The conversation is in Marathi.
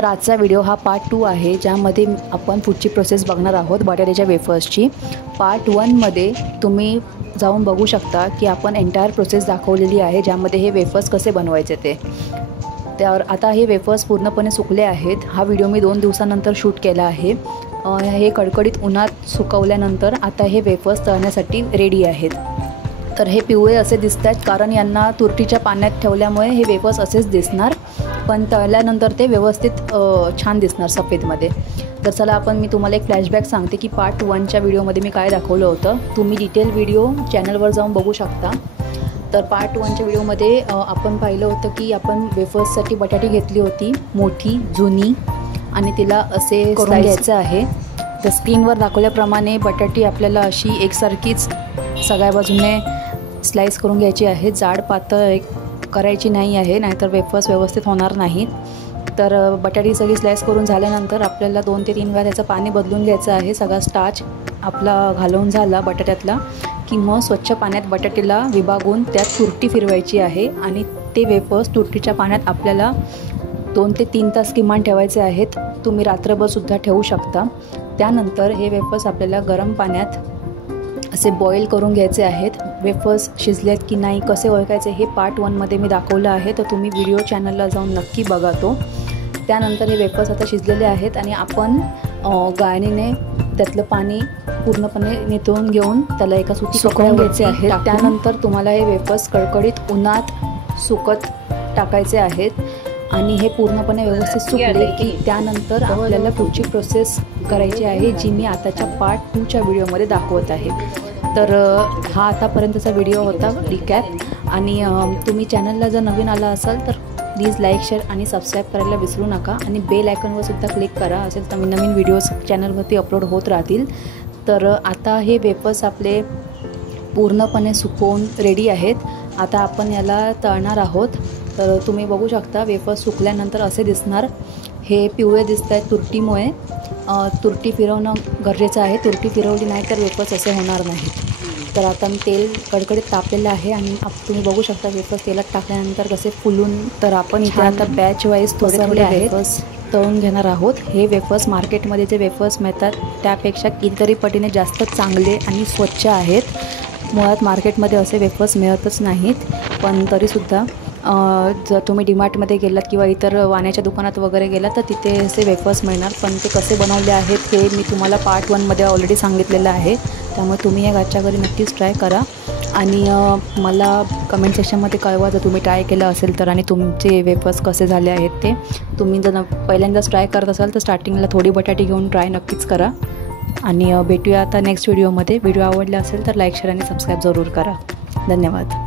तर आजचा व्हिडिओ हा पार्ट 2 आहे, ज्यामध्ये आपण पुढची प्रोसेस बघणार आहोत बटाट्याच्या वेफर्सची। पार्ट 1 मध्ये तुम्ही जाऊन बघू शकता की आपण एंटायर प्रोसेस दाखवलेली आहे, ज्यामध्ये हे वेफर्स कसे बनवायचे ते। तर आता हे वेफर्स पूर्णपणे सुकले आहेत। हा व्हिडिओ मी 2 दिवसानंतर शूट केला आहे। हे कडकडीत उन्हात सुकवल्यानंतर आता हे वेफर्स तळण्यासाठी रेडी आहेत। तर हे पिवळे असे दिसतात कारण यांना तुरटीच्या पाण्यात ठेवल्यामुळे हे वेफर्स असेच दिसणार, पण तळल्यानंतर ते व्यवस्थित छान दिसणार सफेदमध्ये। तर चला मी तुम्हाला एक फ्लॅशबॅक सांगते की पार्ट 1च्या व्हिडिओमध्ये मी काय दाखवलं होतं। तुम्ही डिटेल व्हिडिओ चॅनलवर जाऊन बघू शकता। तर पार्ट 1च्या व्हिडिओमध्ये आपण पाहिलं होतं की आपण वेफर्ससाठी बटाटे घेतली होती मोठी जुनी, आणि तिला असे करून घ्यायचं आहे। तर स्क्रीनवर दाखवल्याप्रमाणे बटाटी आपल्याला अशी एकसारखीच सगळ्या बाजूने स्लाइस करून घ्यायची आहे। जाड पातळ करायची नाही आहे, नाहीतर वेफर्स व्यवस्थित होणार नाहीत। तर बटाटी सगळी स्लाइस करून झाल्यानंतर आपल्याला 2 ते 3 वेळा त्याचं पाणी बदलून घ्यायचं आहे। सगळा स्टार्च आपला घालवून झाला बटाट्यातला की मग स्वच्छ पाण्यात बटाट्याला विभागून त्यात तुरटी फिरवायची आहे, आणि ते वेफर्स तुरटीच्या पाण्यात आपल्याला 2 ते 3 तास किमान ठेवायचे आहेत। तुम्ही रात्रभरसुद्धा ठेवू शकता। त्यानंतर हे वेफर्स आपल्याला गरम पाण्यात असे बॉईल करून घ्यायचे आहेत। वेफर्स शिजलेत की नाही कसे ओळखायचे हे पार्ट 1 मध्ये मी दाखवलं आहे, तर तुम्ही व्हिडिओ चॅनलला जाऊन नक्की बघा तो। त्यानंतर हे वेफर्स आता शिजलेले आहेत आणि आपण गाळणीने त्यातलं पाणी पूर्णपणे निथळून घेऊन त्याला एका सुती सुकवून घ्यायचे आहे। त्यानंतर तुम्हाला हे वेफर्स कडकडीत उन्हात सुकत टाकायचे आहेत, आणि हे पूर्णपणे व्यवस्थित सुकले की त्यानंतर आपल्याला पुढची प्रोसेस करायची आहे, जी मी आताच्या पार्ट 2च्या व्हिडिओमध्ये दाखवत आहे। तर हा आतापर्यंतचा व्हिडिओ होता रिकॅप, आणि तुम्ही चॅनलला जर नवीन आला असाल तर प्लीज लाईक शेअर आणि सबस्क्राईब करायला विसरू नका, आणि बेल आयकॉनवर सुद्धा क्लिक करा, असेल तर नवीन व्हिडिओज चॅनलवरती अपलोड होत राहतील। तर आता हे वेफर्स आपले पूर्णपणे सुकवून रेडी आहेत। आता आपण याला तळणार आहोत। तर तुम्ही बघू शकता वेफर्स सुकल्यानंतर असे दिसणार। हे पिवळे दिसत आहेत तुरटीमुळे। तुरटी फिरवणं गरजेचं आहे, तुरटी फिरवली नाही तर वेफर्स असे होणार नाहीत। तर आता मी तेल कडकडीत तापलेलं आहे, आणि तुम्ही बघू शकता वेफर्स तेलात टाकल्यानंतर कसे फुलून। तर आपण इथे आता बॅच वाईज थोडे वेफर्स तळून घेणार आहोत। हे वेफर्स मार्केटमध्ये जे वेफर्स मिळतात त्यापेक्षा कितीतरी पटीने जास्त चांगले आणि स्वच्छ आहेत। मुळात मार्केटमध्ये असे वेफर्स मिळतच नाहीत, पण तरीसुद्धा जर तुम्ही डीमार्टमध्ये गेलात किंवा इतर वाण्याच्या दुकानात वगैरे गेलात तर तिथे असे वेफर्स मिळणार, पण ते कसे बनवले आहेत हे मी तुम्हाला पार्ट 1 मध्ये ऑलरेडी सांगितलेलं आहे। त्यामुळे तुम्ही हे घरच्या घरी नक्कीच ट्राय करा, आणि मला कमेंट सेक्शनमध्ये कळवा जर तुम्ही ट्राय केलं असेल तर, आणि तुमचे वेफर्स कसे झाले आहेत ते। तुम्ही जर पहिल्यांदाच ट्राय करत असाल तर स्टार्टिंगला थोडी बटाटी घेऊन ट्राय नक्कीच करा, आणि भेटूया आता नेक्स्ट व्हिडिओमध्ये। व्हिडिओ आवडला असेल तर लाईक शेअर आणि सबस्क्राईब जरूर करा। धन्यवाद।